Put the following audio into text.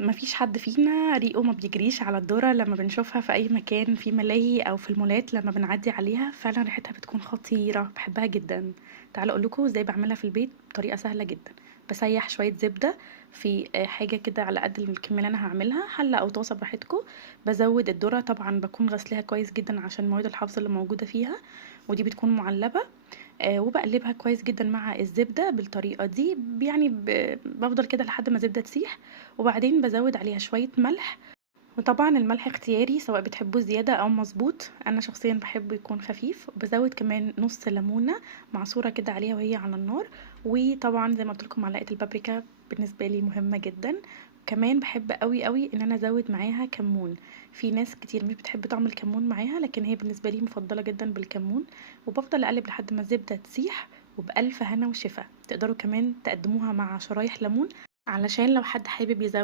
مفيش حد فينا ريقه ما بيجريش على الذرة لما بنشوفها في اي مكان، في ملاهي او في المولات لما بنعدي عليها فعلا ريحتها بتكون خطيرة، بحبها جدا. تعالوا اقولكوا ازاي بعملها في البيت بطريقة سهلة جدا. بسيح شوية زبدة في حاجة كده على قد الكمية اللي انا هعملها، حلة او طاسة براحتكم. بزود الذرة، طبعا بكون غسلها كويس جدا عشان مواد الحافظ اللي موجودة فيها، ودي بتكون معلبة. وبقلبها كويس جدا مع الزبدة بالطريقة دي، يعني بفضل كده لحد ما الزبدة تسيح. وبعدين بزود عليها شوية ملح، وطبعا الملح اختياري سواء بتحبوه زيادة او مظبوط، انا شخصيا بحبه يكون خفيف. بزود كمان نص ليمونة معصورة كده عليها وهي على النار. وطبعا زي ما قلت لكم معلقة البابريكا بالنسبة لي مهمة جدا. كمان بحب قوي قوي ان انا ازود معاها كمون. في ناس كتير مش بتحب طعم الكمون معاها، لكن هي بالنسبة لي مفضلة جدا بالكمون. وبفضل اقلب لحد ما الزبدة تسيح، وبألف هنا وشفا. تقدروا كمان تقدموها مع شرايح ليمون علشان لو حد حابب يزود